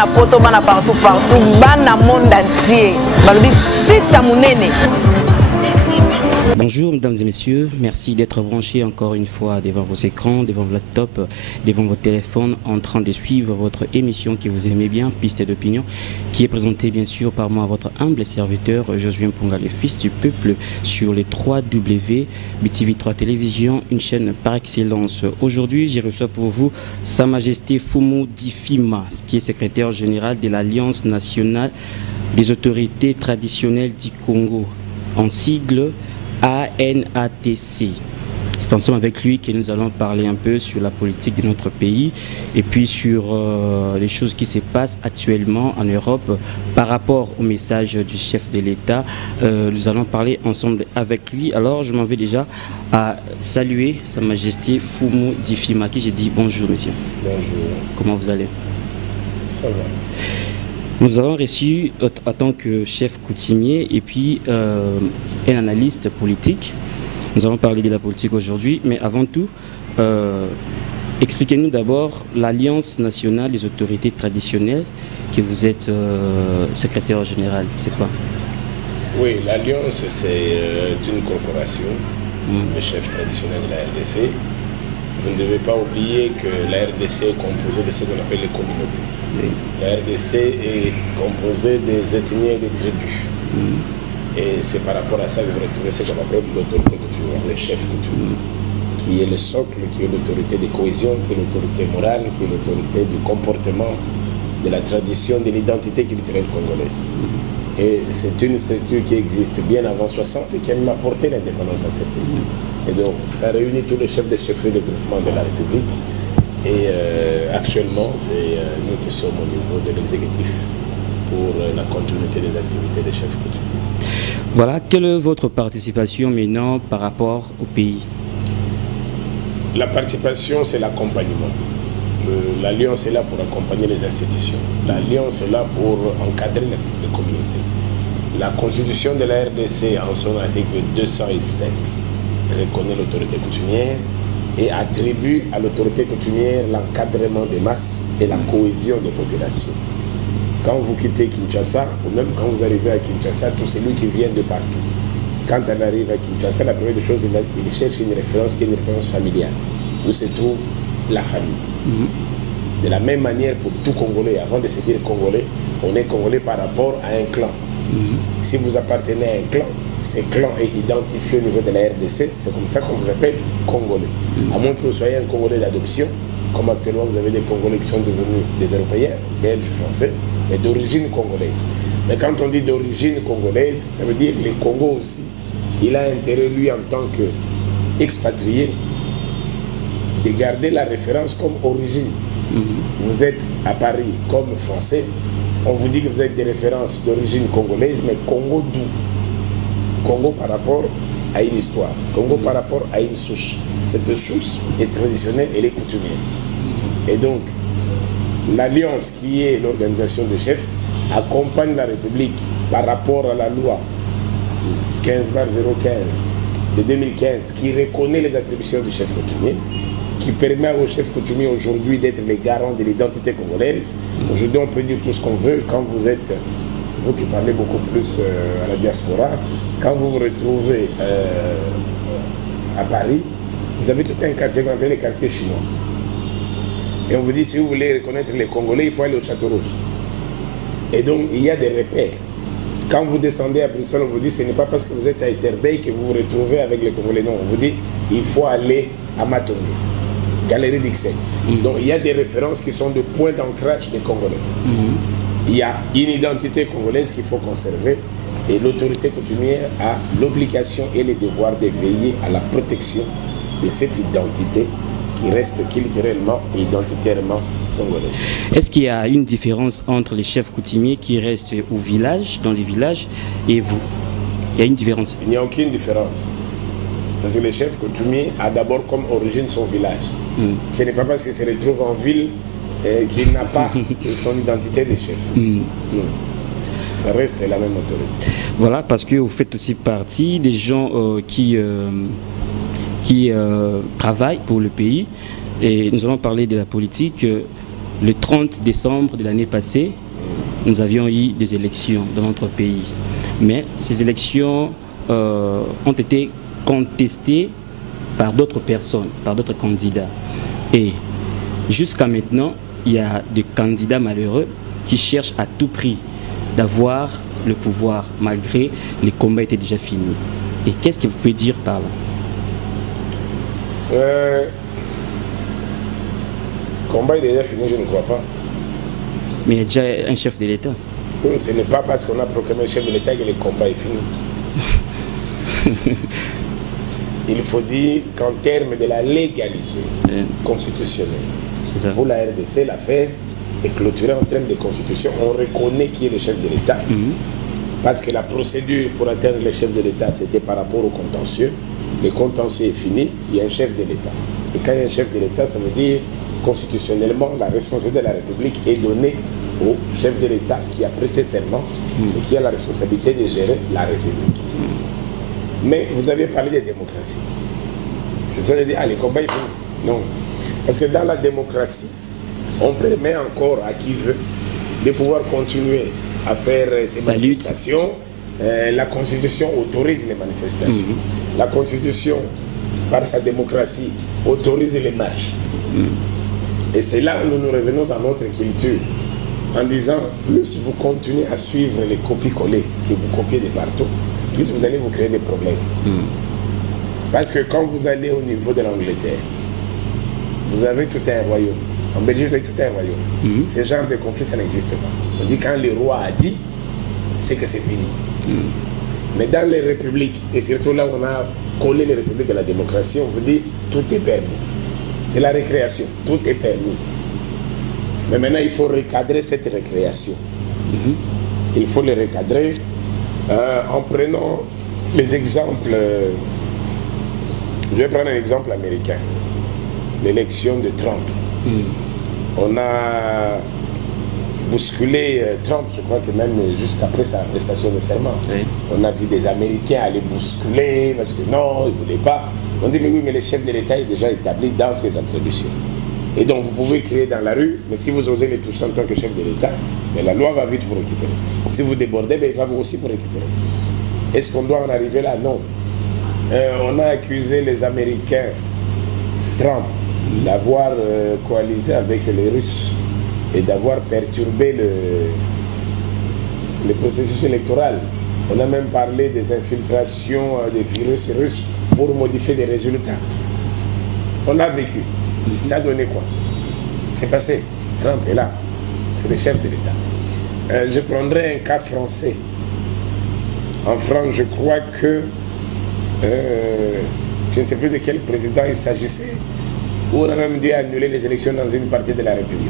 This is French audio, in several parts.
bana poto bana partout bana monde entier balobi site monene. Bonjour mesdames et messieurs, merci d'être branchés encore une fois devant vos écrans, devant vos laptops, devant vos téléphones en train de suivre votre émission que vous aimez bien, Piste d'opinion, qui est présentée bien sûr par moi, votre humble serviteur Josué Mponga, le fils du peuple, sur les 3W, BTV3 Télévision, une chaîne par excellence. Aujourd'hui, j'ai reçu pour vous Sa Majesté Fumu Difima, qui est secrétaire général de l'Alliance nationale des autorités traditionnelles du Congo, en sigle ANATC. C'est ensemble avec lui que nous allons parler un peu sur la politique de notre pays et puis sur les choses qui se passent actuellement en Europe par rapport au message du chef de l'État. Nous allons parler ensemble avec lui. Alors je m'en vais déjà à saluer Sa Majesté Fumu Difima, qui j'ai dit bonjour monsieur. Bonjour. Comment vous allez? Ça va. Nous avons reçu en tant que chef coutumier et puis un analyste politique. Nous allons parler de la politique aujourd'hui, mais avant tout, expliquez-nous d'abord l'Alliance nationale des autorités traditionnelles, que vous êtes secrétaire général, c'est quoi? Oui, l'Alliance, c'est une corporation, le chef traditionnel de la RDC. Vous ne devez pas oublier que la RDC est composée de ce qu'on appelle les communautés. Oui. La RDC est composée des ethnies et des tribus. Et c'est par rapport à ça que vous retrouvez ce qu'on appelle l'autorité coutumière, le chef coutumier, qui est le socle, qui est l'autorité de cohésion, qui est l'autorité morale, qui est l'autorité du comportement, de la tradition, de l'identité culturelle congolaise. Et c'est une structure qui existe bien avant 60 et qui a même apporté l'indépendance à ce pays. Et donc, ça réunit tous les chefs de chefferie de groupement de la République. Et actuellement, c'est nous qui sommes au niveau de l'exécutif pour la continuité des activités des chefs coutumiers. Voilà, quelle est votre participation maintenant par rapport au pays? La participation, c'est l'accompagnement. L'Alliance est là pour accompagner les institutions. L'Alliance est là pour encadrer les communautés. La constitution de la RDC, en son article 207, reconnaît l'autorité coutumière et attribue à l'autorité coutumière l'encadrement des masses et la cohésion des populations. Quand vous quittez Kinshasa, ou même quand vous arrivez à Kinshasa, tout celui qui vient de partout, quand elle arrive à Kinshasa, la première chose, il cherche une référence qui est une référence familiale, où se trouve la famille. De la même manière pour tout Congolais, avant de se dire Congolais, on est Congolais par rapport à un clan. Si vous appartenez à un clan, ce clan est identifié au niveau de la RDC, c'est comme ça qu'on vous appelle Congolais. À moins que vous soyez un Congolais d'adoption, comme actuellement vous avez des Congolais qui sont devenus des Européens, Belges, Français, mais d'origine congolaise. Mais quand on dit d'origine congolaise, ça veut dire que le Congo aussi, il a intérêt, lui, en tant qu'expatrié, de garder la référence comme origine. Vous êtes à Paris comme Français, on vous dit que vous êtes des références d'origine congolaise, mais Congo d'où? Congo par rapport à une histoire, Congo par rapport à une souche. Cette souche est traditionnelle, elle est coutumière. Et donc, l'Alliance, qui est l'organisation des chefs, accompagne la République par rapport à la loi 15/015 de 2015, qui reconnaît les attributions du chef coutumier, qui permet aux chefs coutumiers aujourd'hui d'être les garants de l'identité congolaise. Aujourd'hui, on peut dire tout ce qu'on veut. Quand vous êtes, vous qui parlez beaucoup plus à la diaspora, quand vous vous retrouvez à Paris, vous avez tout un quartier qu'on appelle les quartiers chinois. Et on vous dit, si vous voulez reconnaître les Congolais, il faut aller au Château Rouge. Et donc, il y a des repères. Quand vous descendez à Bruxelles, on vous dit, ce n'est pas parce que vous êtes à Etterbeek que vous vous retrouvez avec les Congolais. Non, on vous dit, il faut aller à Matonge, Galerie d'Ixelles. Donc, il y a des références qui sont de points d'ancrage des Congolais. Il y a une identité congolaise qu'il faut conserver et l'autorité coutumière a l'obligation et le devoir de veiller à la protection de cette identité qui reste culturellement et identitairement congolaise. Est-ce qu'il y a une différence entre les chefs coutumiers qui restent au village, dans les villages, et vous? Il y a une différence? Il n'y a aucune différence. Parce que le chef coutumier a d'abord comme origine son village. Ce n'est pas parce qu'il se retrouve en ville qu'il n'a pas son identité de chef. Ça reste la même autorité. Voilà, parce que vous faites aussi partie des gens qui travaillent pour le pays. Et nous allons parler de la politique. le 30 décembre de l'année passée, nous avions eu des élections dans notre pays. Mais ces élections ont été contestées par d'autres personnes, par d'autres candidats. Et jusqu'à maintenant, il y a des candidats malheureux qui cherchent à tout prix d'avoir le pouvoir, malgré les combats étaient déjà finis. Et qu'est-ce que vous pouvez dire par là? Combat est déjà fini, je ne crois pas. Mais il y a déjà un chef de l'État. Oui, ce n'est pas parce qu'on a proclamé le chef de l'État que le combat est fini. Il faut dire qu'en termes de la légalité constitutionnelle, pour la RDC, l'affaire est clôturée en termes de constitution. On reconnaît qui est le chef de l'État. Parce que la procédure pour atteindre le chef de l'État, c'était par rapport au contentieux. Le contentieux est fini, il y a un chef de l'État. Et quand il y a un chef de l'État, ça veut dire constitutionnellement, la responsabilité de la République est donnée au chef de l'État qui a prêté serment et qui a la responsabilité de gérer la République. Mais vous avez parlé de démocratie. C'est ça de dire, ah, le combat est fini. Non. Parce que dans la démocratie, on permet encore à qui veut de pouvoir continuer à faire ces manifestations. La Constitution autorise les manifestations. La Constitution, par sa démocratie, autorise les marches. Et c'est là où nous nous revenons dans notre culture, en disant, plus vous continuez à suivre les copies-collées que vous copiez de partout, plus vous allez vous créer des problèmes. Parce que quand vous allez au niveau de l'Angleterre, vous avez tout un royaume. En Belgique, vous avez tout un royaume. Ce genre de conflit, ça n'existe pas. On dit quand le roi a dit, c'est que c'est fini. Mais dans les républiques, et surtout là où on a collé les républiques à la démocratie, on vous dit tout est permis. C'est la récréation, tout est permis. Mais maintenant, il faut recadrer cette récréation. Il faut le recadrer en prenant les exemples. Je vais prendre un exemple américain. L'élection de Trump. On a bousculé Trump, je crois que même jusqu'après sa prestation de serment. On a vu des Américains aller bousculer parce que non, ils ne voulaient pas. On dit, mais oui, mais le chef de l'État est déjà établi dans ses attributions. Et donc, vous pouvez crier dans la rue, mais si vous osez les toucher en tant que chef de l'État, mais la loi va vite vous récupérer. Si vous débordez, ben, il va aussi vous récupérer. Est-ce qu'on doit en arriver là? Non. On a accusé les Américains, Trump, d'avoir coalisé avec les Russes et d'avoir perturbé le processus électoral. On a même parlé des infiltrations des virus russes pour modifier les résultats. On l'a vécu. Ça a donné quoi? C'est passé. Trump est là. C'est le chef de l'État. Je prendrai un cas français. En France, je crois que je ne sais plus de quel président il s'agissait, où on a même dû annuler les élections dans une partie de la République.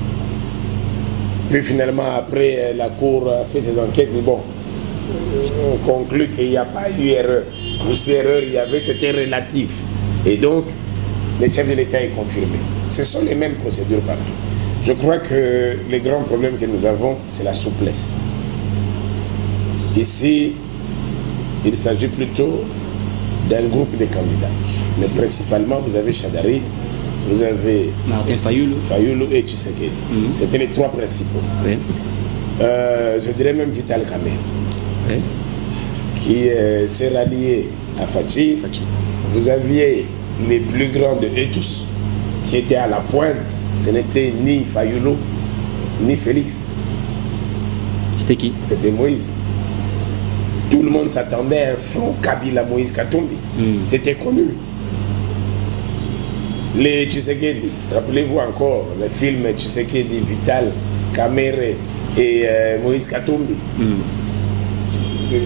Puis finalement, après, la Cour a fait ses enquêtes, mais bon, on conclut qu'il n'y a pas eu erreur. Ou si erreur il y avait, c'était relatif. Et donc, le chef de l'État est confirmé. Ce sont les mêmes procédures partout. Je crois que les grands problèmes que nous avons, c'est la souplesse. Ici, il s'agit plutôt d'un groupe de candidats. Mais principalement, vous avez Chadari, vous avez Martin Fayoulou et Tshisekedi. C'était les trois principaux. Je dirais même Vital Kamerhe, qui s'est rallié à Fachi. Vous aviez les plus grands de eux tous, qui étaient à la pointe. Ce n'était ni Fayoulou, ni Félix. C'était qui? C'était Moïse. Tout le monde s'attendait à un front Kabila-Moïse Katumbi. C'était connu. Les Tshisekedi, rappelez-vous encore le film Tshisekedi, Vital Kamerhe et Moïse Katumbi.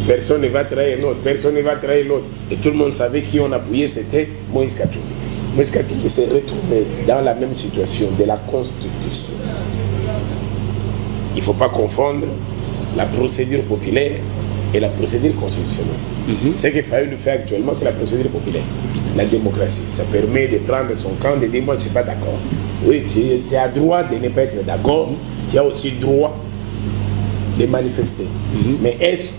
Personne ne va trahir l'autre, personne ne va trahir l'autre. Et tout le monde savait qui on appuyait, c'était Moïse Katumbi. Moïse Katumbi s'est retrouvé dans la même situation de la Constitution. Il ne faut pas confondre la procédure populaire et la procédure constitutionnelle. Ce qu'il fallait lui faire actuellement, c'est la procédure populaire. La démocratie, ça permet de prendre son camp, de dire moi je ne suis pas d'accord. Oui, tu as droit de ne pas être d'accord, tu as aussi droit de manifester. Mais est-ce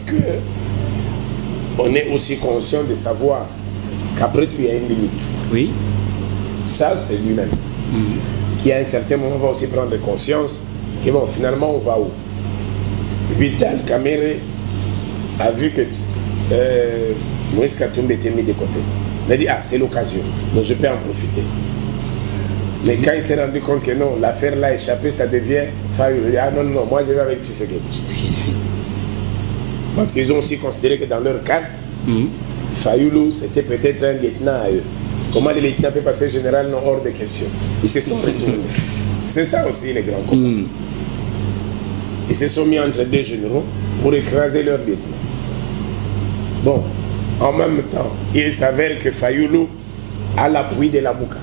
qu'on est aussi conscient de savoir qu'après tout il y a une limite? Oui. Ça c'est lui-même. qui à un certain moment va aussi prendre conscience que bon, finalement on va où? Vital Kamerhe a vu que Moïse Katumbi était mis de côté. Il a dit, ah, c'est l'occasion, donc je peux en profiter. Mais quand il s'est rendu compte que non, l'affaire l'a échappé, ça devient Fayoulou. Il dit, ah non, non, moi je vais avec Tshisekedi. Parce qu'ils ont aussi considéré que dans leur carte, Fayoulou, c'était peut-être un lieutenant à eux. Comment les lieutenants peuvent passer général, non, hors de question. Ils se sont retournés. C'est ça aussi les grands combats. Ils se sont mis entre deux généraux pour écraser leur lieutenant. Bon, en même temps, il s'avère que Fayoulou a l'appui de la Mouka.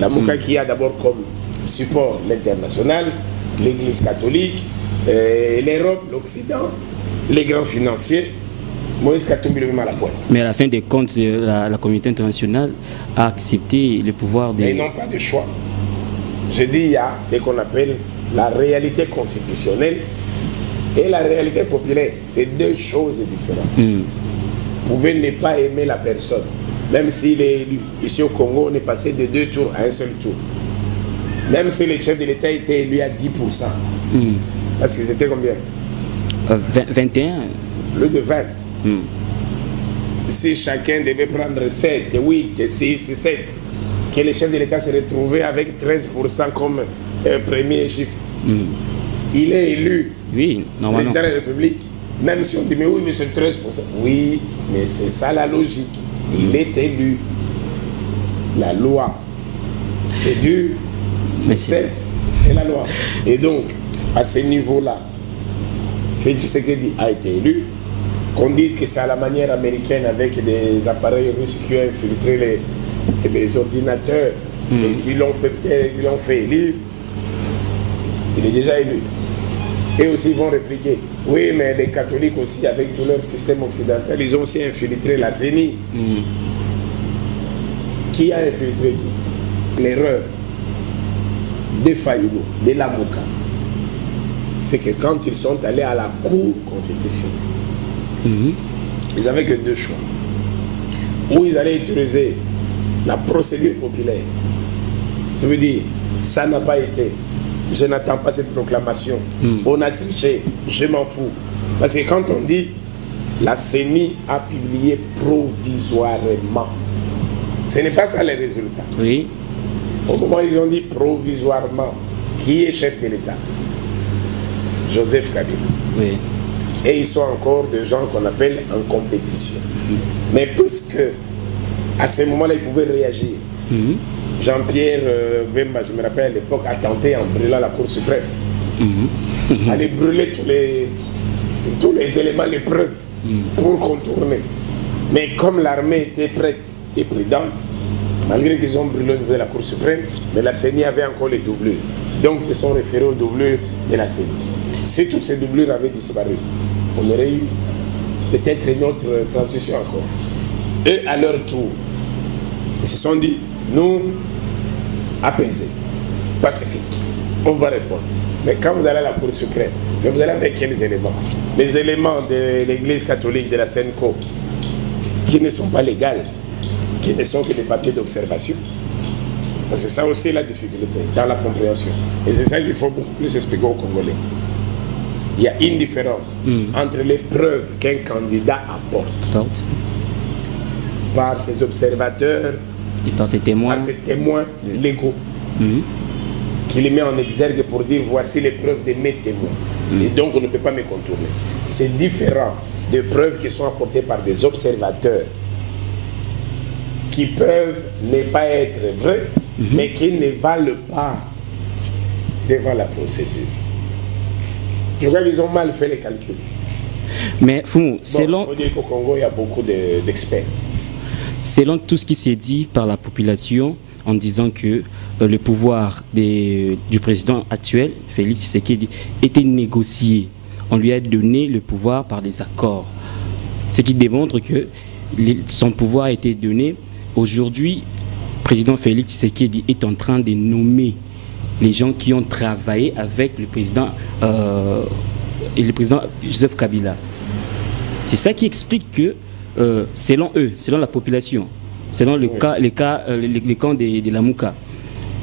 La Mouka qui a d'abord comme support l'international, l'Église catholique, l'Europe, l'Occident, les grands financiers. Moïse Katumbi lui met à la pointe. Mais à la fin des comptes, la communauté internationale a accepté le pouvoir des... Mais ils n'ont pas de choix. Je dis, il y a ce qu'on appelle la réalité constitutionnelle et la réalité populaire. C'est deux choses différentes. Vous pouvez ne pas aimer la personne, même s'il est élu. Ici au Congo, on est passé de 2 tours à un seul tour. Même si le chef de l'État était élu à 10%. Parce qu'ils étaient combien? 21. Plus de 20. Si chacun devait prendre 7, 8, 6, 7, que le chef de l'État se retrouvait avec 13% comme premier chiffre. Il est élu, oui, normalement, président de la République. Même si on dit, mais oui, mais c'est 13%. Oui, mais c'est ça la logique. Il est élu. La loi est due, mais certes, c'est la loi. Et donc, à ce niveau-là, Félix Tshisekedi a été élu. Qu'on dise que c'est à la manière américaine avec des appareils russes qui ont infiltré les ordinateurs et qui l'ont fait élire, il est déjà élu. Et aussi ils vont répliquer, oui mais les catholiques aussi avec tout leur système occidental, ils ont aussi infiltré la CENI. Qui a infiltré qui? L'erreur de Fayoulou, de la Mouka, c'est que quand ils sont allés à la Cour constitutionnelle, ils n'avaient que 2 choix. Ou ils allaient utiliser la procédure populaire. Ça veut dire, ça n'a pas été. Je n'attends pas cette proclamation. On a triché, je m'en fous. Parce que quand on dit, la CENI a publié provisoirement, ce n'est pas ça les résultats. Oui. Au moment où ils ont dit provisoirement, qui est chef de l'État? Joseph Kabila. Oui. Et ils sont encore des gens qu'on appelle en compétition. Mais puisque à ce moment-là, ils pouvaient réagir. Jean-Pierre Bemba, je me rappelle à l'époque, a tenté en brûlant la Cour suprême. Aller brûler tous les éléments, les preuves, pour contourner. Mais comme l'armée était prête et prudente, malgré qu'ils ont brûlé au niveau de la Cour suprême, mais la CENI avait encore les doublures. Donc, ils se sont référés aux doublures de la CENI. Si toutes ces doublures avaient disparu, on aurait eu peut-être une autre transition encore. Eux, à leur tour, ils se sont dit, nous, apaisés, pacifiques, on va répondre. Mais quand vous allez à la Cour suprême, mais vous allez avec quels éléments? Les éléments de l'Église catholique, de la SENCO, qui ne sont pas légaux, qui ne sont que des papiers d'observation. Parce que ça aussi la difficulté dans la compréhension. Et c'est ça qu'il faut beaucoup plus expliquer aux Congolais. Il y a une différence entre les preuves qu'un candidat apporte par ses observateurs et par ses témoins, légaux, qui les met en exergue pour dire voici les preuves de mes témoins. Et donc on ne peut pas me contourner. C'est différent de preuves qui sont apportées par des observateurs qui peuvent ne pas être vraies, mais qui ne valent pas devant la procédure. Je crois qu'ils ont mal fait les calculs. Mais selon... il faut dire qu'au Congo, il y a beaucoup d'experts. Selon tout ce qui s'est dit par la population, en disant que le pouvoir du président actuel, Félix Tshisekedi, était négocié. On lui a donné le pouvoir par des accords. Ce qui démontre que son pouvoir a été donné. Aujourd'hui, le président Félix Tshisekedi est en train de nommer les gens qui ont travaillé avec le président Joseph Kabila. C'est ça qui explique que, selon eux, selon la population, selon le camp de la Mouka,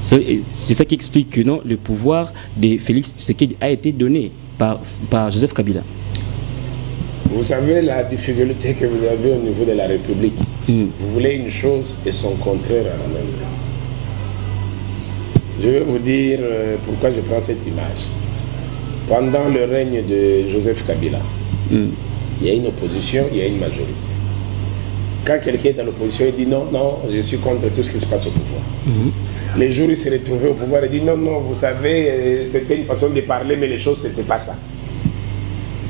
C'est ça qui explique que non, le pouvoir de Félix Tshisekedi a été donné par Joseph Kabila. Vous savez la difficulté que vous avez au niveau de la République. Vous voulez une chose et son contraire en même temps. Je vais vous dire pourquoi je prends cette image. Pendant le règne de Joseph Kabila, il y a une opposition, il y a une majorité. Quand quelqu'un est dans l'opposition, il dit non, non, je suis contre tout ce qui se passe au pouvoir. Les jours où il s'est retrouvé au pouvoir, il dit non, non, vous savez, c'était une façon de parler, mais les choses, c'était pas ça.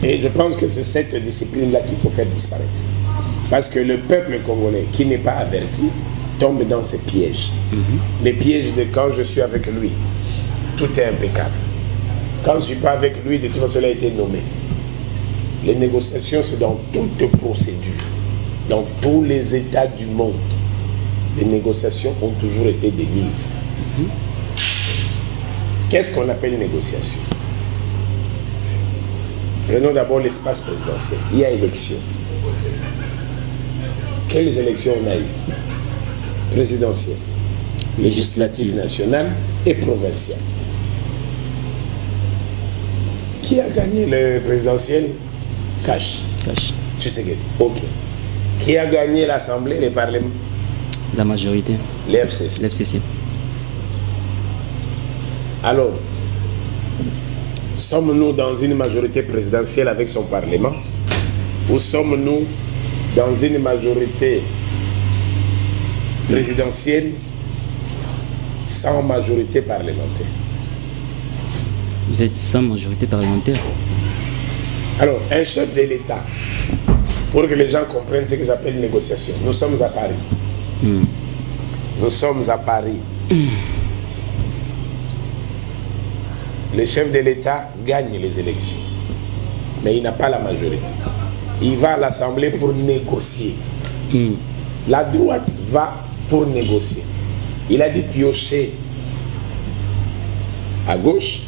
Et je pense que c'est cette discipline-là qu'il faut faire disparaître. Parce que le peuple congolais, qui n'est pas averti, tombe dans ces pièges. Les pièges de quand je suis avec lui, tout est impeccable. Quand je ne suis pas avec lui, de toute façon, il a été nommé. Les négociations, c'est dans toute procédure. Dans tous les États du monde, les négociations ont toujours été démises. Qu'est-ce qu'on appelle négociation? Prenons d'abord l'espace présidentiel. Il y a élection. Quelles élections on a eues? Présidentielle, législative nationale et provinciale. Qui a gagné le présidentiel? Cash. Tshisekedi. Ok. Qui a gagné l'Assemblée, le Parlement? La majorité. Les FCC. Alors, sommes-nous dans une majorité présidentielle avec son Parlement? Ou sommes-nous dans une majorité présidentielle sans majorité parlementaire? Vous êtes sans majorité parlementaire? Alors, un chef de l'État, pour que les gens comprennent ce que j'appelle négociation, nous sommes à Paris. Nous sommes à Paris. Le chef de l'État gagne les élections, mais il n'a pas la majorité. Il va à l'Assemblée pour négocier. La droite va pour négocier. Il a dit piocher à gauche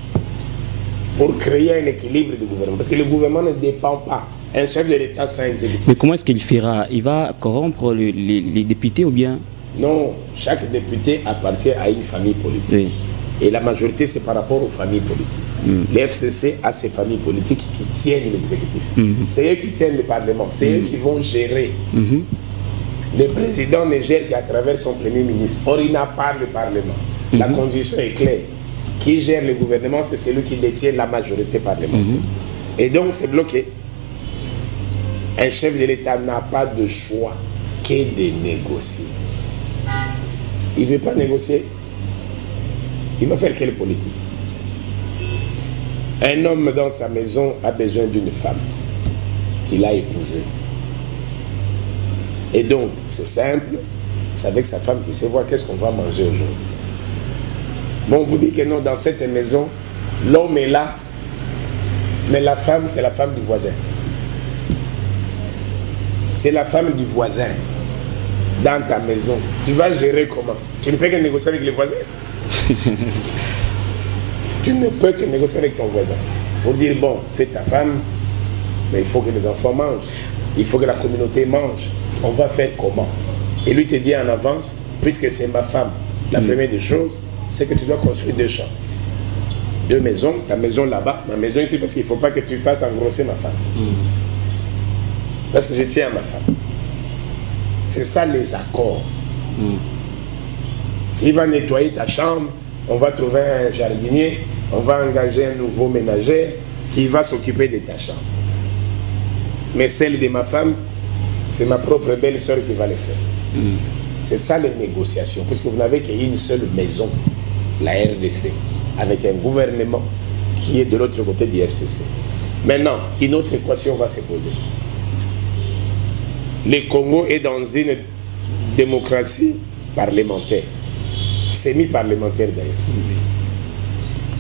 pour créer un équilibre du gouvernement. Parce que le gouvernement ne dépend pas. Un chef de l'État sans exécutif. Mais comment est-ce qu'il fera? Il va corrompre les députés ou bien? Non, chaque député appartient à une famille politique. Oui. Et la majorité, c'est par rapport aux familles politiques. Les FCC a ces familles politiques qui tiennent l'exécutif. C'est eux qui tiennent le Parlement. C'est eux qui vont gérer. Le président ne gère qu'à travers son premier ministre. Or, il n'a pas le Parlement. La condition est claire. Qui gère le gouvernement, c'est celui qui détient la majorité parlementaire. Et donc, c'est bloqué. Un chef de l'État n'a pas de choix que de négocier. Il ne veut pas négocier. Il va faire quelle politique? Un homme dans sa maison a besoin d'une femme qu'il a épousée. Et donc, c'est simple, c'est avec sa femme qu'il sait voir qu'est-ce qu'on va manger aujourd'hui. Bon, on vous dit que non, dans cette maison, l'homme est là, mais la femme, c'est la femme du voisin. C'est la femme du voisin dans ta maison. Tu vas gérer comment? Tu ne peux que négocier avec les voisins. Tu ne peux que négocier avec ton voisin pour dire bon, c'est ta femme, mais il faut que les enfants mangent, il faut que la communauté mange. On va faire comment? Et lui te dit en avance, puisque c'est ma femme, la première des choses, c'est que tu dois construire 2 chambres, 2 maisons, ta maison là-bas, ma maison ici, parce qu'il ne faut pas que tu fasses engrosser ma femme. Parce que je tiens à ma femme. C'est ça les accords. Qui va nettoyer ta chambre? On va trouver un jardinier, on va engager un nouveau ménager qui va s'occuper de ta chambre. Mais celle de ma femme, c'est ma propre belle-sœur qui va le faire. C'est ça les négociations, puisque vous n'avez qu'une seule maison, la RDC, avec un gouvernement qui est de l'autre côté du FCC. Maintenant, une autre équation va se poser. Le Congo est dans une démocratie parlementaire, semi-parlementaire d'ailleurs.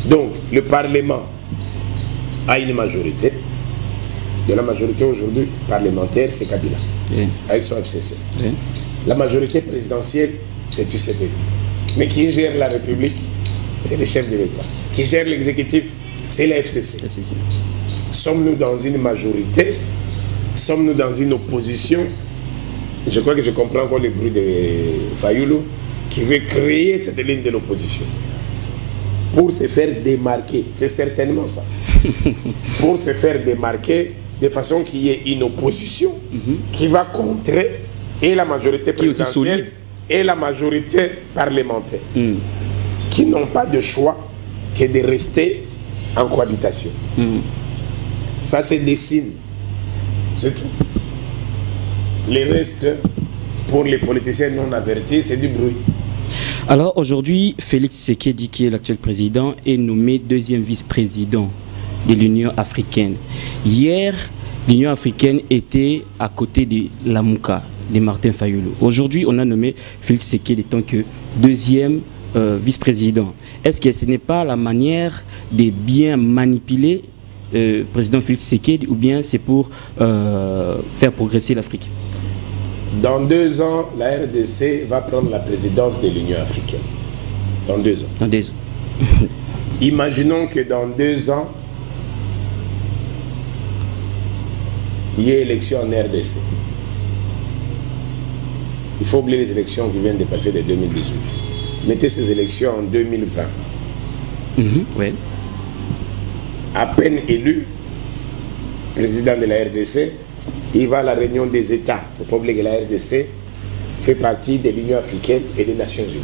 Donc, le Parlement a une majorité. De la majorité aujourd'hui parlementaire, c'est Kabila, avec son FCC. La majorité présidentielle, c'est Tshisekedi. Mais qui gère la République, c'est le chef de l'État. Qui gère l'exécutif, c'est la FCC. Sommes-nous dans une majorité? Sommes-nous dans une opposition? Je crois que je comprends encore le bruit de Fayoulou qui qui veut créer cette ligne de l'opposition pour se faire démarquer. C'est certainement ça. Pour se faire démarquer de façon qu'il y ait une opposition qui va contrer et la majorité présidentielle et la majorité parlementaire qui n'ont pas de choix que de rester en cohabitation. Ça se dessine. C'est tout. Le reste, pour les politiciens non avertis, c'est du bruit. Alors aujourd'hui, Félix Tshisekedi, qui est l'actuel président, est nommé deuxième vice-président de l'Union africaine. Hier, l'Union africaine était à côté de Lamouka, de Martin Fayulu. Aujourd'hui, on a nommé Félix Tshisekedi en tant que deuxième vice-président. Est-ce que ce n'est pas la manière de bien manipuler président Félix Tshisekedi, ou bien c'est pour faire progresser l'Afrique? Dans 2 ans, la RDC va prendre la présidence de l'Union africaine. Dans 2 ans. Dans 2 ans. Imaginons que dans 2 ans, il y ait élection en RDC. Il faut oublier les élections qui viennent de passer de 2018. Mettez ces élections en 2020. Ouais. À peine élu, président de la RDC, il va à la réunion des États. Il ne faut pas oublier que la RDC fait partie de l'Union africaine et des Nations unies.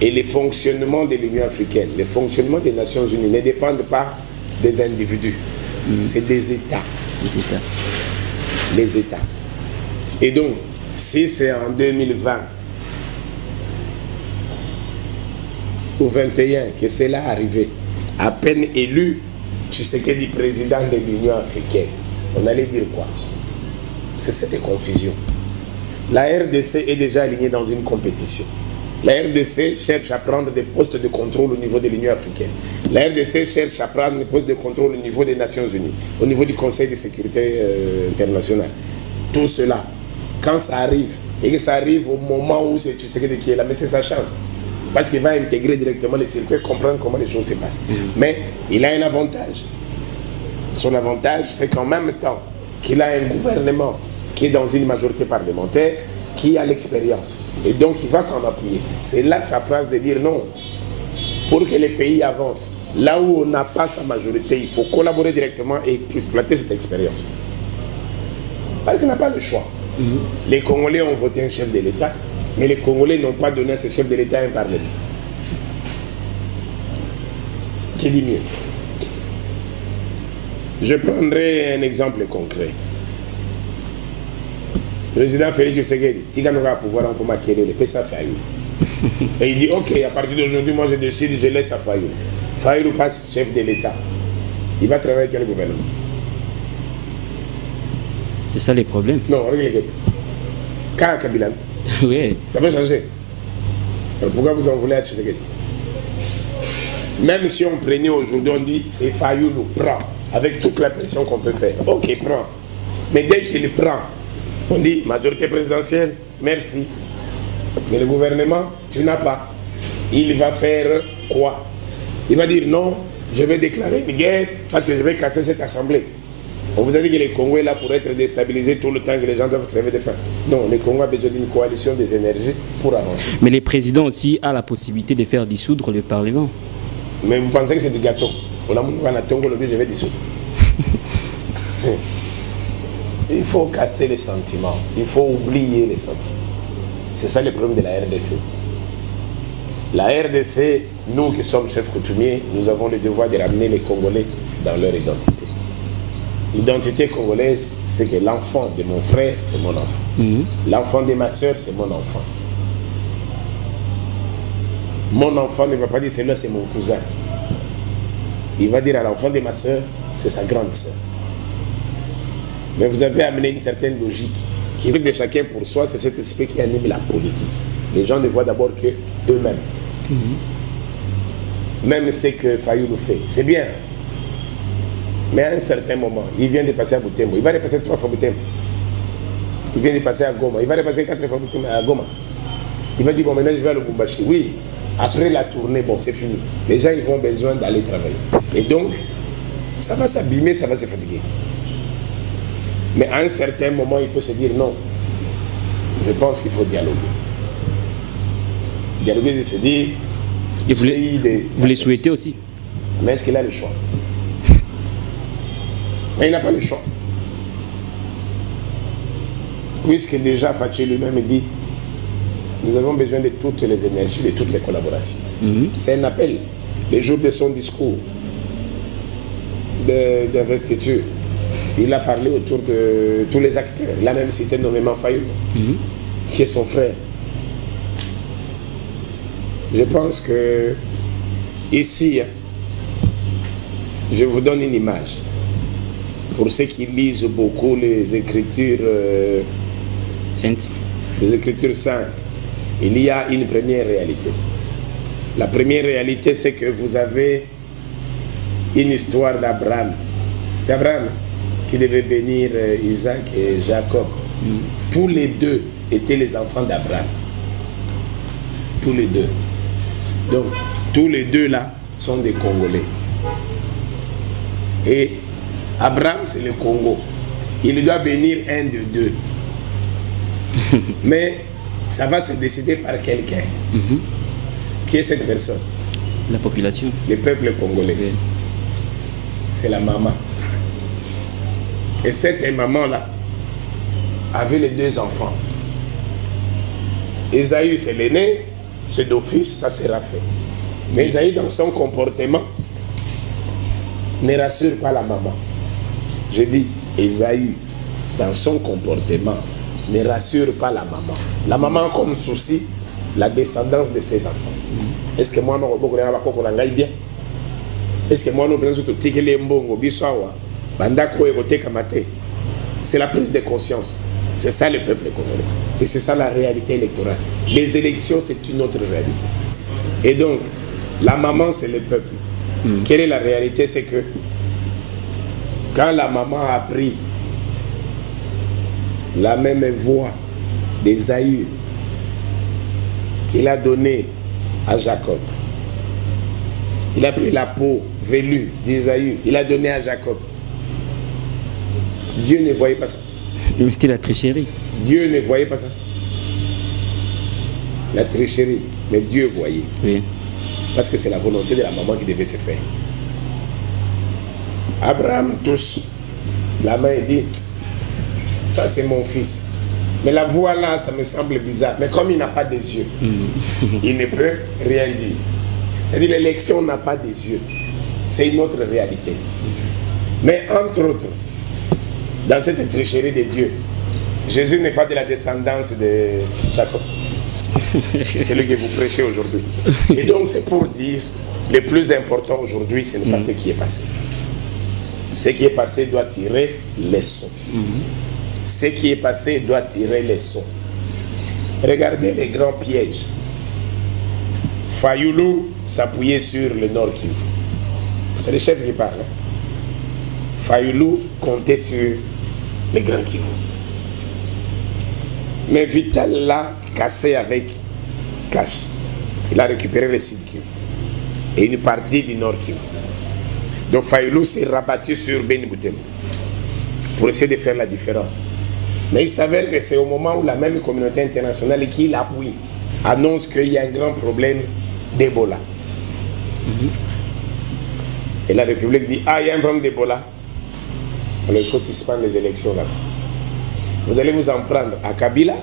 Et le fonctionnement de l'Union africaine, le fonctionnement des Nations unies ne dépendent pas des individus. C'est des États. Les États. Et donc, si c'est en 2020 ou 2021 que cela est arrivé, à peine élu, Tshisekedi président de l'Union africaine, on allait dire quoi? C'est cette confusion. La RDC est déjà alignée dans une compétition. La RDC cherche à prendre des postes de contrôle au niveau de l'Union africaine. La RDC cherche à prendre des postes de contrôle au niveau des Nations unies, au niveau du Conseil de sécurité internationale. Tout cela, quand ça arrive, et que ça arrive au moment où c'est Tshisekedi qui est là, mais c'est sa chance. Parce qu'il va intégrer directement les circuits, comprendre comment les choses se passent. Mais il a un avantage. Son avantage, c'est qu'en même temps qu'il a un gouvernement qui est dans une majorité parlementaire, qui a l'expérience. Et donc, il va s'en appuyer. C'est là sa phrase de dire non. Pour que les pays avancent, là où on n'a pas sa majorité, il faut collaborer directement et exploiter cette expérience. Parce qu'il n'a pas le choix. Les Congolais ont voté un chef de l'État, mais les Congolais n'ont pas donné à ce chef de l'État un parlement. Qui dit mieux? Je prendrai un exemple concret. Le président Félix Tshisekedi, Tigano va pouvoir en commun Kélé, le ça Fayulu. Et il dit, ok, à partir d'aujourd'hui, moi je décide, je laisse à Fayulu. Fayulu passe chef de l'État. Il va travailler avec quel gouvernement? C'est ça les problèmes. Non, avec les Quand Kabila. Oui. Ça va changer. Alors pourquoi vous en voulez à Tshisekedi? Même si on prenait aujourd'hui, on dit, c'est Fayulu, prend. Avec toute la pression qu'on peut faire. Ok, prend. Mais dès qu'il prend, on dit majorité présidentielle, merci. Mais le gouvernement, tu n'as pas. Il va faire quoi? Il va dire non, je vais déclarer une guerre parce que je vais casser cette assemblée. On vous a dit que les Congos est là pour être déstabilisés tout le temps, que les gens doivent crever de faim. Non, les Congos ont besoin d'une coalition des énergies pour avancer. Mais les présidents aussi ont la possibilité de faire dissoudre le Parlement. Mais vous pensez que c'est du gâteau? Je vais dissoudre. Il faut casser les sentiments. Il faut oublier les sentiments. C'est ça le problème de la RDC. La RDC, nous qui sommes chefs coutumiers, nous avons le devoir de ramener les Congolais dans leur identité. L'identité congolaise, c'est que l'enfant de mon frère, c'est mon enfant. L'enfant de ma soeur, c'est mon enfant. Mon enfant ne va pas dire celui-là, c'est mon cousin. Il va dire à l'enfant de ma soeur, c'est sa grande soeur. Mais vous avez amené une certaine logique qui fait que chacun pour soi, c'est cet esprit qui anime la politique. Les gens ne voient d'abord que eux-mêmes. Même ce que Fayulu fait, c'est bien. Mais à un certain moment, il vient de passer à Butembo. Il va repasser 3 fois Butembo. Il vient de passer à Goma. Il va repasser 4 fois Butembo à Goma. Il va dire, bon, maintenant je vais à Lubumbashi. Oui, après la tournée, bon, c'est fini. Les gens, ils vont besoin d'aller travailler. Et donc, ça va s'abîmer, ça va se fatiguer. Mais à un certain moment, il peut se dire non. Je pense qu'il faut dialoguer. Dialoguer, c'est dire... Et vous les souhaitez aussi. Mais est-ce qu'il a le choix? Mais il n'a pas le choix. Puisque déjà Fachi lui-même dit, nous avons besoin de toutes les énergies, de toutes les collaborations. C'est un appel. Les jours de son discours d'investiture, il a parlé autour de tous les acteurs. Il a même cité nommément Fayoulou, qui est son frère. Je pense que ici, je vous donne une image. Pour ceux qui lisent beaucoup les écritures saintes, il y a une première réalité. La première réalité, c'est que vous avez une histoire d'Abraham. C'est Abraham qui devait bénir Isaac et Jacob. Tous les deux étaient les enfants d'Abraham. Tous les deux. Donc, tous les deux là sont des Congolais. Et Abraham, c'est le Congo. Il doit bénir un de deux. Mais ça va se décider par quelqu'un. Qui est cette personne? La population. Le peuple congolais. Oui. C'est la maman. Et cette maman-là avait les deux enfants. Esaü, c'est l'aîné, c'est d'office, ça sera fait. Mais Esaü, dans son comportement, ne rassure pas la maman. Je dis, Esaü, dans son comportement, ne rassure pas la maman. La maman a comme souci la descendance de ses enfants. Est-ce que moi, je bien? Est-ce que moi, c'est la prise de conscience. C'est ça le peuple congolais. Et c'est ça la réalité électorale. Les élections, c'est une autre réalité. Et donc, la maman, c'est le peuple. Quelle est la réalité? C'est que quand la maman a pris la même voix d'Esaü qu'il a donnée à Jacob, il a pris la peau velue d'Esaü, il a donné à Jacob. Dieu ne voyait pas ça. Mais c'était la tricherie. Dieu ne voyait pas ça. La tricherie. Mais Dieu voyait. Oui. Parce que c'est la volonté de la maman qui devait se faire. Abraham touche la main et dit, ça c'est mon fils. Mais la voix là, ça me semble bizarre. Mais comme il n'a pas des yeux, il ne peut rien dire. C'est-à-dire l'élection n'a pas des yeux. C'est une autre réalité. Mais entre autres, dans cette tricherie de Dieu, Jésus n'est pas de la descendance de Jacob. C'est celui que vous prêchez aujourd'hui. Et donc c'est pour dire, le plus important aujourd'hui, ce n'est pas ce qui est passé. Ce qui est passé doit tirer les leçons. Ce qui est passé doit tirer les leçons. Regardez les grands pièges. Fayoulou s'appuyait sur le Nord Kivu. C'est le chef qui parle. Fayoulou comptait sur le Grand Kivu. Mais Vital l'a cassé avec Cash. Il a récupéré le Sud Kivu et une partie du Nord Kivu. Donc Fayoulou s'est rabattu sur Beni Boutem pour essayer de faire la différence. Mais il s'avère que c'est au moment où la même communauté internationale qui l'appuie annonce qu'il y a un grand problème d'Ebola. Et la République dit, ah, il y a un problème d'Ebola. Alors il faut suspendre les élections là-bas. Vous allez vous en prendre à Kabila,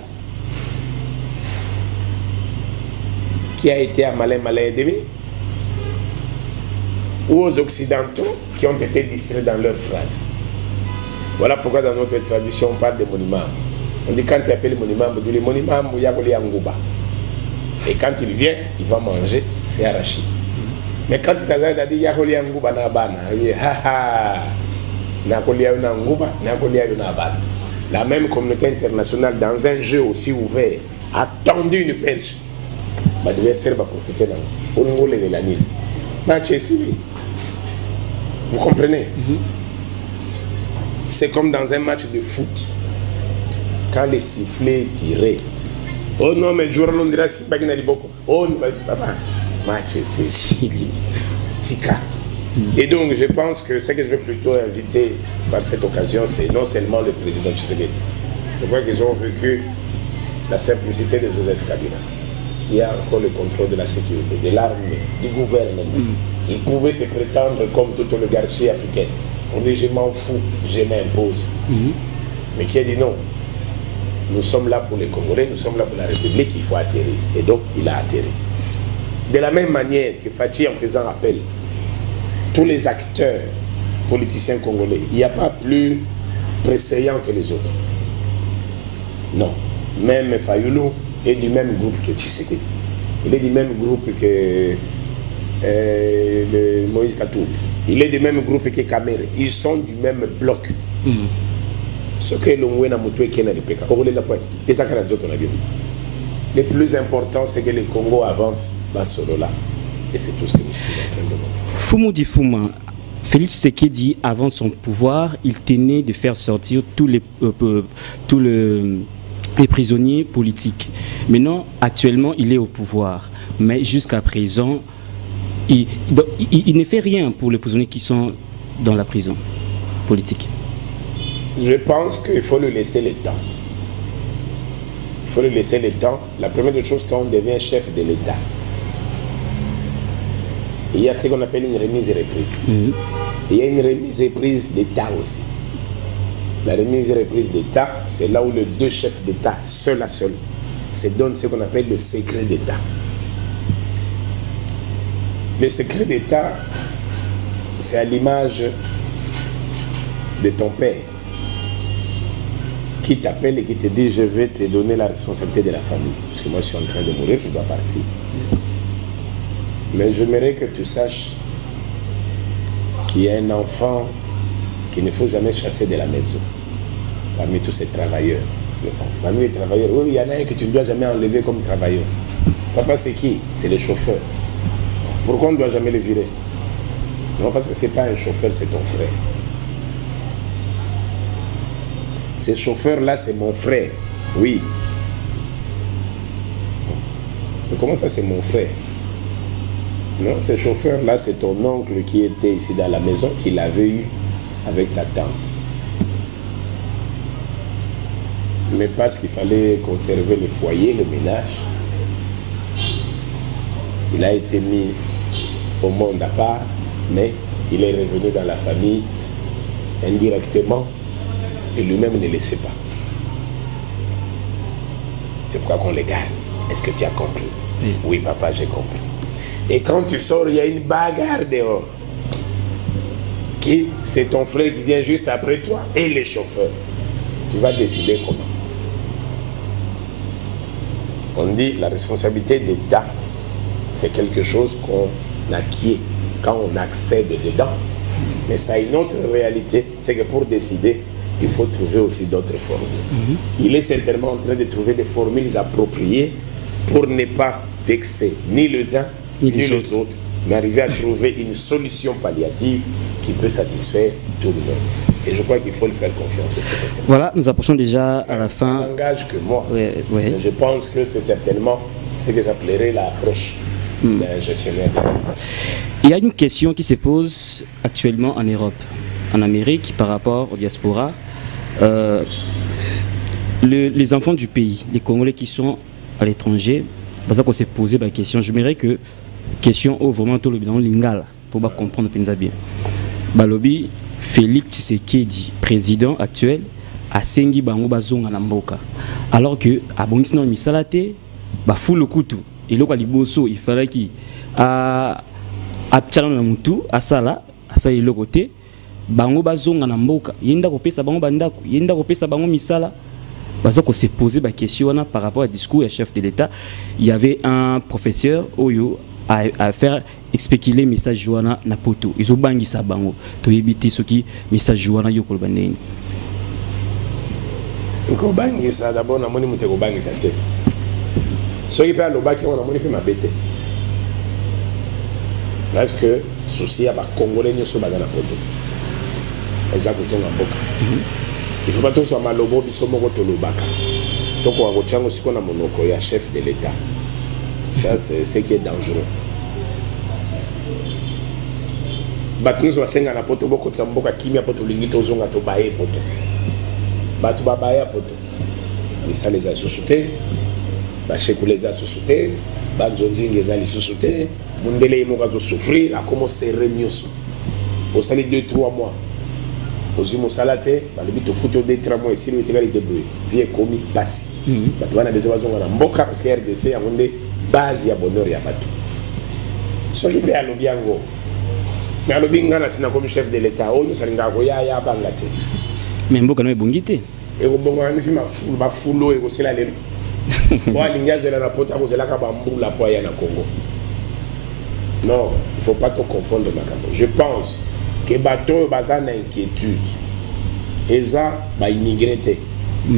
qui a été à Malin et demi, ou aux Occidentaux qui ont été distraits dans leurs phrases. Voilà pourquoi dans notre tradition on parle de monuments. On dit quand tu appelles le monument, le monument, et quand il vient, il va manger, c'est arraché. Mais quand tu t'as dit Yaholi Angouba Nabana, la même communauté internationale, dans un jeu aussi ouvert, a tendu une perche. L'adversaire va profiter d'un vous comprenez? C'est comme dans un match de foot. Quand les sifflets tirés. Oh non, mais le joueur on dira si pas qu'il beaucoup. Oh, papa, match c'est Tika. Et donc, je pense que ce que je vais plutôt inviter par cette occasion, c'est non seulement le président Tshisekedi. Je crois qu'ils ont vécu la simplicité de Joseph Kabila. qui a encore le contrôle de la sécurité, de l'armée, du gouvernement, qui pouvait se prétendre comme toute oligarchie africaine, pour dire je m'en fous, je m'impose. Mais qui a dit non, nous sommes là pour les Congolais, nous sommes là pour la République, il faut atterrir. Et donc il a atterri. De la même manière que Fathi, en faisant appel, tous les acteurs politiciens congolais, il n'y a pas plus préséant que les autres. Non. Même Fayoulou est du même groupe que Tshisekedi. Il est du même groupe que Moïse Katou. Il est du même groupe que Kamere. Ils sont du même bloc. Ce que l'on a montré qu'il y a des pécats. Le plus important, c'est que le Congo avance dans ce là. Et c'est tout ce que nous sommes en train de montrer. Foumoudi Fouma, Félix Tshisekedi, avant son pouvoir, il tenait de faire sortir tous les prisonniers politiques. Maintenant, actuellement, il est au pouvoir. Mais jusqu'à présent, il ne fait rien pour les prisonniers qui sont dans la prison politique. Je pense qu'il faut lui laisser le temps. Il faut lui laisser le temps. La première des choses, quand on devient chef de l'État, il y a ce qu'on appelle une remise et reprise. Il y a une remise et reprise d'État aussi. La remise et reprise d'État, c'est là où les deux chefs d'État, seul à seul, se donnent ce qu'on appelle le secret d'État. Le secret d'État, c'est à l'image de ton père qui t'appelle et qui te dit je vais te donner la responsabilité de la famille. Parce que moi je suis en train de mourir, je dois partir. Mais j'aimerais que tu saches qu'il y a un enfant qu'il ne faut jamais chasser de la maison. Parmi tous ces travailleurs. Parmi les travailleurs, oui, il y en a un que tu ne dois jamais enlever comme travailleur. Papa, c'est qui? C'est le chauffeur. Pourquoi on ne doit jamais le virer? Non, parce que ce n'est pas un chauffeur, c'est ton frère. Ce chauffeur-là, c'est mon frère. Oui. Mais comment ça, c'est mon frère? Non, ce chauffeur-là, c'est ton oncle qui était ici dans la maison, qui l'avait eu avec ta tante. Mais parce qu'il fallait conserver le foyer, le ménage, il a été mis au monde à part, mais il est revenu dans la famille indirectement et lui-même ne le sait pas. C'est pourquoi qu'on les garde. Est-ce que tu as compris? Oui, papa, j'ai compris. Et quand tu sors, il y a une bagarre dehors. Qui? C'est ton frère qui vient juste après toi et les chauffeurs. Tu vas décider comment. On dit la responsabilité d'État, c'est quelque chose qu'on acquiert quand on accède dedans. Mais ça a une autre réalité, c'est que pour décider, il faut trouver aussi d'autres formules. Il est certainement en train de trouver des formules appropriées pour ne pas vexer ni les uns ni les autres, mais arriver à trouver une solution palliative qui peut satisfaire tout le monde. Et je crois qu'il faut le faire confiance. Voilà, nous approchons déjà à la fin. Ça n'engage que moi. Mais je pense que c'est certainement ce que j'appellerais l'approche d'un gestionnaire d'État. Il y a une question qui se pose actuellement en Europe, en Amérique, par rapport aux diasporas. Les enfants du pays, les Congolais qui sont à l'étranger, parce qu'on s'est posé la question. Je m'aimerais que question au vraiment tout le bilan lingala pour comprendre bien. Balobi Félix Tshisekedi, président actuel, a sengi bango bazonga na mboka. Alors que abongisi na misalate ba fulu kutu eloko liboso il fallait ki a tchana na mutu asala eloko te bango bazonga na mboka yenda kopesa bango bandako yenda kopesa bango misala. Parce qu'on s'est posé la question par rapport au discours du chef de l'État. Il y avait un professeur Oyo à faire expliquer les messages joana na poto. Ils ont bangi sa bango. To yebiti soki message joana yo kolbaneni. Ko bangi sa d'abord na moni muteko bangi sa te. Soki pe alobaki on na moni pe mabete. Parce que souci à ba congolais nyoso bazana poto. Ezako tonga mboka. Il ne faut pas tout sur malobo bisomo ko tolobaka. Donc on retient aussi qu'on a monoko ya chef de l'État. Ça c'est ce qui est dangereux. Batnous so senga na poto boko tsamboka kimia poto lingito zonga to bae poto. Batu ba bae poto. Mais ça les a sous-soutés. Ba chekou les a sous-soutés. banzonzinga ezali lisusu te mundele ye moko azosouffrir akomose renyoso osali 2-3 mois ozwi mosala te balobi tofuti o 2-3 mois esili etikali débrouille vie ekomi pasi bato bana bezo bazonga na mboka parce que RDC yango nde base ya bonheur ya bato soki mpe alobi yango me alobi nga na sina komi chef de l'état oyo osalingaka koyaya abanga te me mboka no ebongi te ekobongwanisi bafulu oyo ekosila lelo po alingi azela na poto akozelaka bambula po aya na Congo. Non, il ne faut pas tout confondre makambo. Je pense que bateau baza na inquiétude eza ba immigré te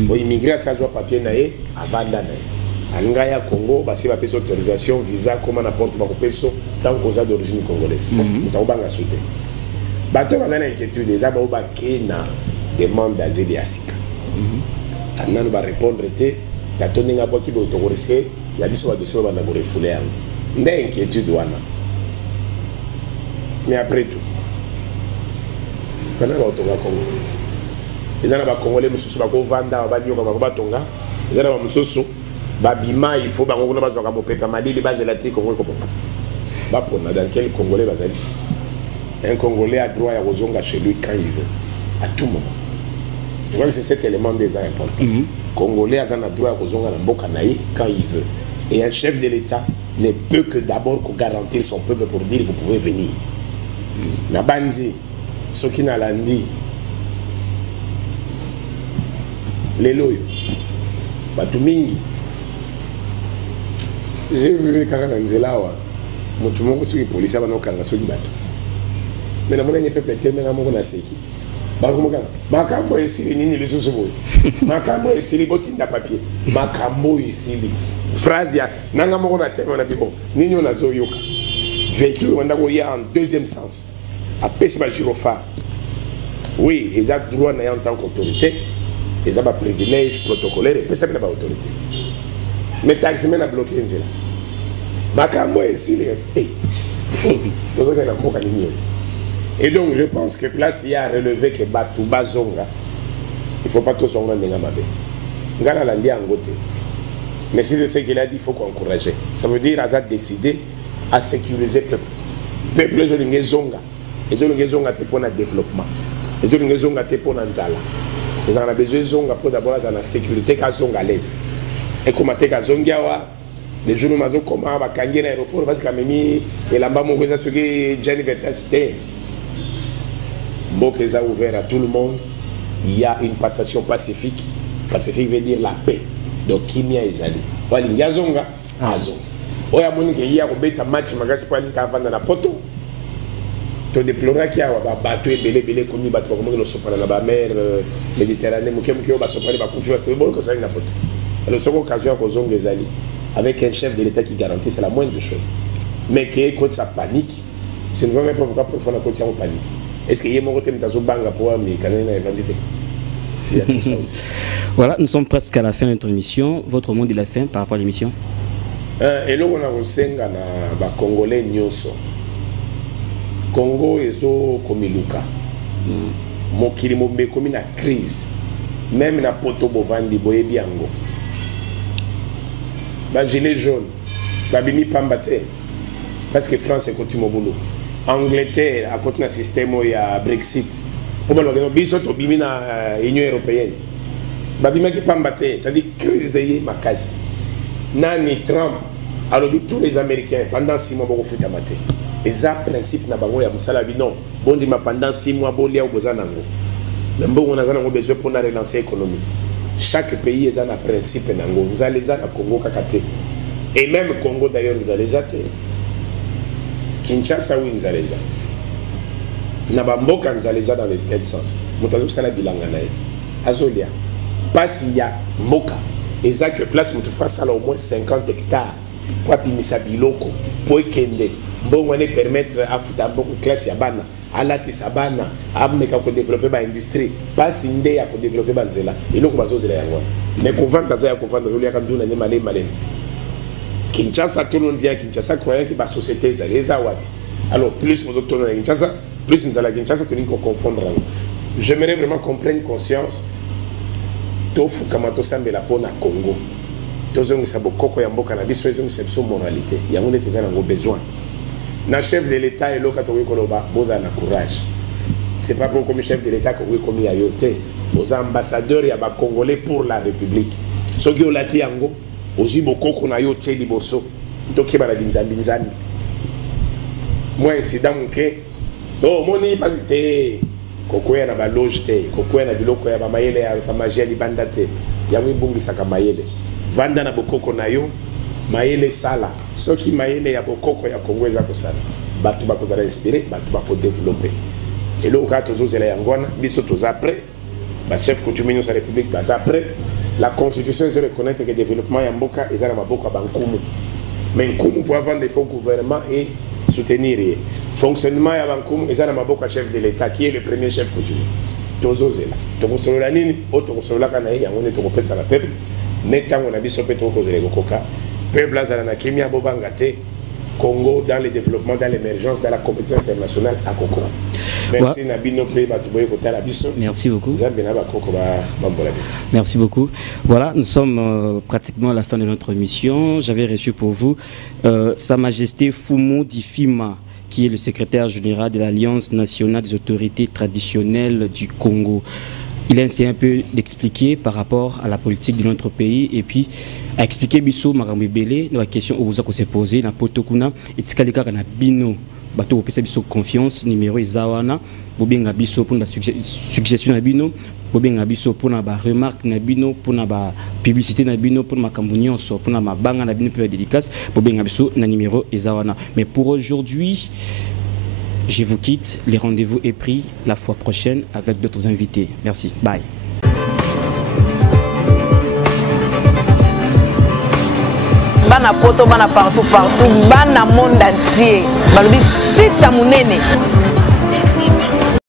bo immigré ça joue papier na ye avanda na ye alinga ya Congo basi ba pesa autorisation visa comme n'importe ba peso tant cause d'origine congolaise muta ubanga soute bateau baza na inquiétude eza ba ke na demande d'asile ya sika anano ba répondre te tatoni nga boki bo to risquer ya biso ba dossier ba na bo refoulé yango nda inquiétude wana. Mais après tout, pendant que Congo, les gens qui Congolais mususu bako vanda banyoka bako batonga, les gens mususu babima il faut bango na bazoka mopepa malili bazelati Congo ko ba pona dans quel Congolais bazali. Un Congolais a droit à rozonga chez lui quand il veut, à tout moment. Je crois que c'est cet élément déjà important. Congolais a droit à rozonga na mboka naï quand il veut. Et un chef de l'État ne peut que d'abord garantir son peuple pour dire vous pouvez venir. Nabanzi, soki na landi, lelo yo, batu mingi. J'ai vu kaka na nzela wa, mutu moko soki polisi abana okanga soki bato. Mais na mona ni peuple temenga moko na seki. Bako mokanga, makambo esili nini lisusu boye. Makambo esili botinda papier. Makambo esili. Phrase ya nanga moko na teme na bibo. Nini ona zo yoka. Véhicule on a en deuxième sens. Après c'est gyrophare. Oui, ils ont droit en tant qu'autorité, ils ont un privilège protocolaire et puis ça n'a pas autorité. Mais taximen a bloqué une zéla. Makambo est ici et donc je pense que place il y a relevé que Batou Bazonga, il ne faut pas tout zonga n'engamabe. Ngala landi angote. Mais si c'est ce qu'il a dit, il faut qu'on encourage. Ça veut dire qu'il a décidé à sécuriser le peuple. Le peuple, ils ont une zonga. Ils ont une zonga pour le développement. Ils ont une zonga pour l'anzala. Ils ont besoin de zonga pour d'abord la sécurité qu'à zonga l'aise. Et comment t'es qu'à zonga, les jours où mazo comment va kangi l'aéroport parce qu'à mimi et là-bas mon voisin ce que Gianni Versace était. Mbok les a ouvert à tout le monde. Il y a une passation pacifique. Pacifique veut dire la paix. Donc kimia ezali. Wali ngazonga azonga. Oya monike iya kobeta match magasi kwa nika avanda na poto to déplora ki awa ba bato ebele komi bato bakomoki no sopana na ba mer Méditerranée muke ba sopana ba kufi ba bo ko na poto. Alors soko occasion ko zonga ezali avec un chef de l'État qui garantit c'est la moindre chose. Mais que quand ça panique, je ne vois même pas pourquoi profond quand ça panique. Est-ce que yemo kote mtazo banga pour américain na évandité? Il y a tout ça aussi. Voilà, nous sommes presque à la fin de notre émission. Votre mot de la fin par rapport à l'émission? Et là, on a resenga na Congolais nyonso. Congo ezo komiluka. Mokili mombe komi na crise. Même na poto bovandi boye biango. Ba gilet jaune. Ba bimi pambate. Parce que France est continue au boulot. Angleterre a continué un système ya Brexit. Pour le biso to bimi na Union européenne. Ba bimi ki pambate, ça dit crise de makasi. Nani Trump alors tous les Américains pendant 6 mois vont foutre maté. Et ça principe na bango ya musala bino bondi ma pendant 6 mois bolia obozanango. Même bon on a besoin pour relancer l'économie. Chaque pays a un principe nango nzaleza na Congo kakate. Et même Congo d'ailleurs nzaleza te. Kinshasa oui nzaleza. Na bamboka nzaleza dans quel sens? Mutazo sala bilanga nae. Azolia. Pas il y a mboka. Et ça que place mutu face à au moins 50 hectares pour apimisa biloko pour kende. Bon on permettre à futa beaucoup classe ya bana alati sabana ameka ko développer ba industrie pas inde ya ko développer banzela et loko bazozela yango mais ko vendre za ya ko vendre zo ya kanduna ne malé malé Kinshasa tout le monde vient à Kinshasa croyant que ba société za les awati alors plus nous autres à Kinshasa plus nous allons à Kinshasa que nous confondre. J'aimerais vraiment qu'on prenne conscience tofu kama to sambela pona Congo tozongisa bokoko ya mboka na biso ezongisa biso moralité yango nde toza nango besoin na chef de l'état eloka tokoki koloba bozala na courage. C'est pas pour comme chef de l'état que vous commis à yote aux ambassadeurs ya ba congolais pour la république soki olati yango ozi bokoko na yote liboso ntoki bala binzambi moi incident muke oh moni parce que kokoya na ba loge te kokoya na biloko ya ba mayele ya ba magie libanda te yango ibungisa ka mayele vanda na bokoko na yo mayele sala soki mayele ya bokoko ya Kongo eza ko sala batu ba kozala inspirer batu ba ko développer. Et là, quand nous sommes après, le chef coutumier de la République, après, la Constitution est reconnaître que le développement est Mboka et ça n'a pas Bankumu. Mais Nkumu pour avoir des fonds gouvernement et soutenir le fonctionnement à Bankumu et ça n'a pas chef de l'État qui est le premier chef coutumier. Tozo Zela. Togo Solola Nini, Togo Solola Kanaï, on est au peuple à la peuple. Netan on a vu sauver Togo Zela Gokoka. Peuple Lazarana Kimia Bobangate. Congo dans le développement, dans l'émergence, dans la compétition internationale à Coco. Merci Nabino Merci beaucoup. Merci beaucoup. Voilà, nous sommes pratiquement à la fin de notre émission. J'avais reçu pour vous Sa Majesté Fumu Difima, qui est le secrétaire général de l'Alliance nationale des autorités traditionnelles du Congo. Il a essayé un peu d'expliquer par rapport à la politique de notre pays et puis à expliquer Bissou Marambébélé dans la question où vous avez posé dans Potokuna et Tsikalika na Bino bateau au PC Bissou confiance numéro Izawana Bobinga Bissou pour la suggestion na Bino Bobinga Bissou pour la remarque na Bino pour la publicité na Bino pour ma cambunion pour la banga na Bino pour la dédicace Bobinga Bissou na numéro Izawana. Mais pour aujourd'hui je vous quitte, les rendez-vous est pris la fois prochaine avec d'autres invités. Merci, bye. Bana poto, bana partout, bana monde entier. Balobi site ya munene.